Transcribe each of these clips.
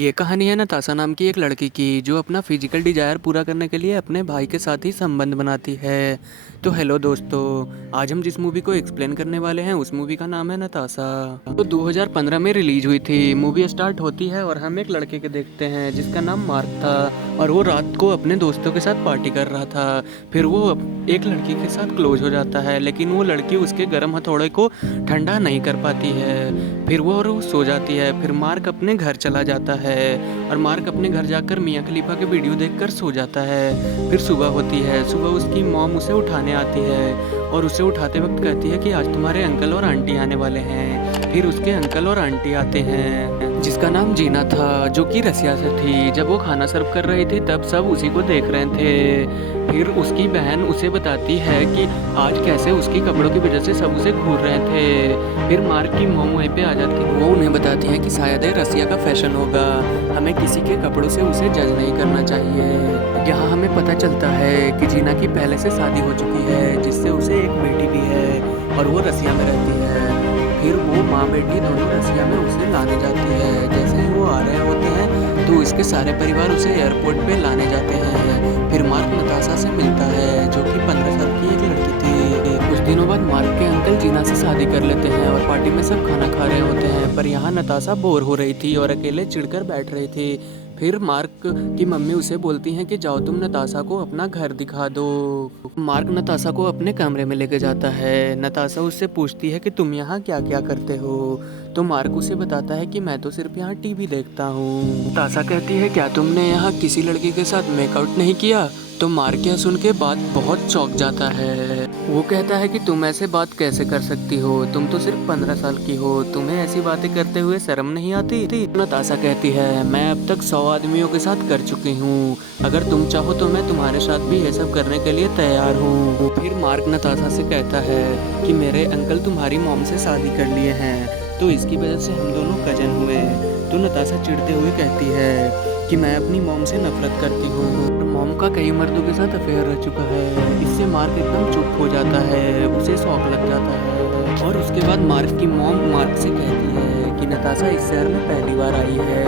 ये कहानी है नताशा नाम की एक लड़की की जो अपना फिजिकल डिजायर पूरा करने के लिए अपने भाई के साथ ही संबंध बनाती है। तो हेलो दोस्तों, आज हम जिस मूवी को एक्सप्लेन करने वाले हैं उस मूवी का नाम है नताशा। तो 2015 में रिलीज हुई थी। मूवी स्टार्ट होती है और हम एक लड़के के देखते हैं जिसका नाम मार्क था और वो रात को अपने दोस्तों के साथ पार्टी कर रहा था। फिर वो एक लड़की के साथ क्लोज हो जाता है, लेकिन वो लड़की उसके गर्म हथौड़े को ठंडा नहीं कर पाती है। फिर वो सो जाती है। फिर मार्क अपने घर चला जाता है और मार्क अपने घर जाकर मियाँ खलीफा के वीडियो देखकर सो जाता है। फिर सुबह होती है। सुबह उसकी मॉम उसे उठाने आती है और उसे उठाते वक्त कहती है कि आज तुम्हारे अंकल और आंटी आने वाले हैं। फिर उसके अंकल और आंटी आते हैं जिसका नाम जीना था, जो कि रसिया से थी। जब वो खाना सर्व कर रही थी तब सब उसी को देख रहे थे। फिर उसकी बहन उसे बताती है कि आज कैसे उसकी कपड़ों की वजह से सब उसे घूर रहे थे। फिर मार्क की मॉम वहीं पे आ जाती है। वो उन्हें बताती है कि शायद ये रसिया का फैशन होगा, हमें किसी के कपड़ों से उसे जज नहीं करना चाहिए। यहाँ हमें पता चलता है कि जीना की पहले से शादी हो चुकी है, जिससे उसे एक बेटी भी है और वो रसिया में रहती है। फिर वो माँ बेटी दोनों रसिया में उसे लाने जाती है। जैसे ही वो आ रहे होते हैं तो इसके सारे परिवार उसे एयरपोर्ट पे लाने जाते हैं। फिर मार्क नताशा से मिलता है, जो कि 15 साल की एक लड़की थी। कुछ दिनों बाद मार्क के अंकल जीना से शादी कर लेते हैं और पार्टी में सब खाना खा रहे होते हैं, पर यहाँ नताशा बोर हो रही थी और अकेले चिढ़कर बैठ रही थी। फिर मार्क की मम्मी उसे बोलती हैं कि जाओ तुम नताशा को अपना घर दिखा दो। मार्क नताशा को अपने कमरे में लेके जाता है। नताशा उससे पूछती है कि तुम यहाँ क्या क्या करते हो। तो मार्क उसे बताता है कि मैं तो सिर्फ यहाँ टीवी देखता हूँ। नताशा कहती है क्या तुमने यहाँ किसी लड़की के साथ मेकआउट नहीं किया। तो मार्क यह सुन के बात बहुत चौंक जाता है। वो कहता है कि तुम ऐसे बात कैसे कर सकती हो, तुम तो सिर्फ 15 साल की हो, तुम्हें ऐसी बातें करते हुए शर्म नहीं आती। नताशा कहती है मैं अब तक 100 आदमियों के साथ कर चुकी हूँ, अगर तुम चाहो तो मैं तुम्हारे साथ भी ये सब करने के लिए तैयार हूँ। फिर मार्क नताशा से कहता है कि मेरे अंकल तुम्हारी मॉम से शादी कर लिए हैं, तो इसकी वजह से हम दोनों कजन हुए। तो नताशा चिढ़ते हुए कहती है कि मैं अपनी मॉम से नफरत करती हूँ। मॉम का कई मर्दों के साथ अफेयर रह चुका है। इससे मार्क एकदम चुप हो जाता है, उसे शौक लग जाता है। और उसके बाद मार्क की मॉम मार्क से कहती है कि नताशा इस शहर में पहली बार आई है,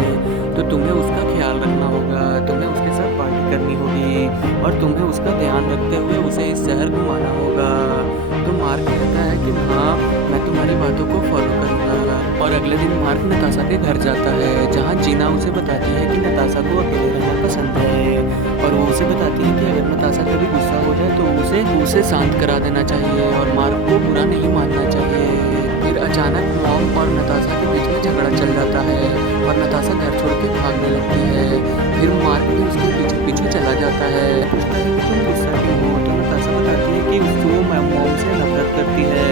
तो तुम्हें उसका ख्याल रखना होगा, तुम्हें उसके साथ पार्टी करनी होगी और तुम्हें उसका ध्यान रखते हुए उसे इस शहर घुमाना होगा। तो मार्क कहता है कि हाँ, मैं तुम्हारी बातों को फॉलो करूँगा। और अगले दिन मार्क नताशा के घर जाता है, जहाँ जीना उसे बताती है कि नताशा को अकेले रहना पसंद है और वो उसे बताती है कि अगर नताशा कभी गुस्सा हो जाए तो उसे शांत करा देना चाहिए और मार्क को बुरा नहीं मानना चाहिए। फिर अचानक मॉम और नताशा के बीच में झगड़ा चल जाता है और नताशा घर छोड़ के भागने लगती है। फिर मार्क भी उसके पीछे पीछे चला जाता है। पूछता है कि तुम गुस्सा क्यों हो। तो नताशा बताती है कि वो मॉम से नफरत करती है,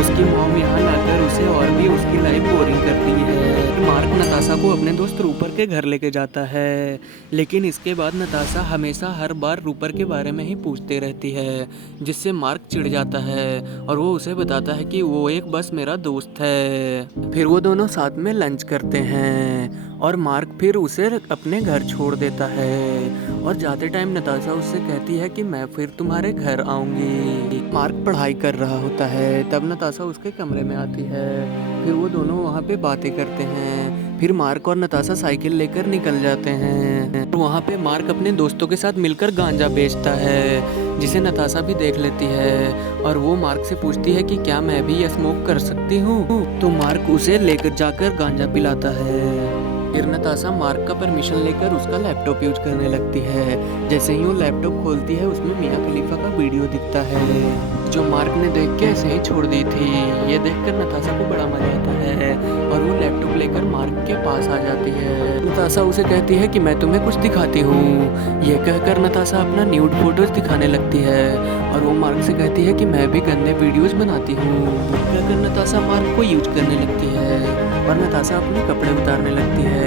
उसकी मॉम यहाँ लाकर उसे और भी उसकी लाइफ बोरिंग करती है। मार्क नताशा को अपने दोस्त रूपर के घर लेके जाता है, लेकिन इसके बाद नताशा हमेशा हर बार रूपर के बारे में ही पूछते रहती है, जिससे मार्क चिढ़ जाता है और वो उसे बताता है कि वो एक बस मेरा दोस्त है। फिर वो दोनों साथ में लंच करते हैं और मार्क फिर उसे अपने घर छोड़ देता है और जाते टाइम नताशा उससे कहती है कि मैं फिर तुम्हारे घर आऊंगी। मार्क पढ़ाई कर रहा होता है, तब नताशा उसके कमरे में आती है। फिर वो दोनों वहाँ पे बातें करते हैं। फिर मार्क और नताशा साइकिल लेकर निकल जाते हैं। वहाँ पे मार्क अपने दोस्तों के साथ मिलकर गांजा बेचता है, जिसे नताशा भी देख लेती है और वो मार्क से पूछती है कि क्या मैं भी ये स्मोक कर सकती हूँ। तो मार्क उसे लेकर जाकर गांजा पिलाता है। फिर नताशा मार्क का परमिशन लेकर उसका लैपटॉप यूज करने लगती है। जैसे ही वो लैपटॉप खोलती है उसमें मियाँ खलीफा का वीडियो दिखता है, जो मार्क ने देख के ऐसे ही छोड़ दी थी। ये देखकर नताशा को बड़ा मजा आता है और वो लैपटॉप लेकर मार्क के पास आ जाती है। नताशा उसे कहती है कि मैं तुम्हें कुछ दिखाती हूँ। ये कहकर नताशा अपना न्यूड फोटोज दिखाने लगती है और वो मार्क से कहती है कि मैं भी गंदे वीडियोज बनाती हूँ। कहकर नताशा मार्क को यूज करने लगती है और नताशा अपने कपड़े उतारने लगती है।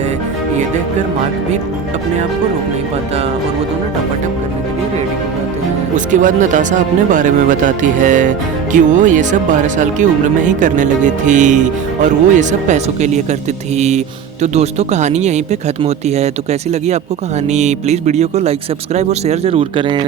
ये देखकर मार्क भी अपने आप को रोक नहीं पाता और वो दोनों टपाटप करने के लिए रेडी हो जाते हैं। उसके बाद नताशा अपने बारे में बताती है कि वो ये सब 12 साल की उम्र में ही करने लगी थी और वो ये सब पैसों के लिए करती थी। तो दोस्तों, कहानी यहीं पे ख़त्म होती है। तो कैसी लगी आपको कहानी? प्लीज़ वीडियो को लाइक, सब्सक्राइब और शेयर ज़रूर करें।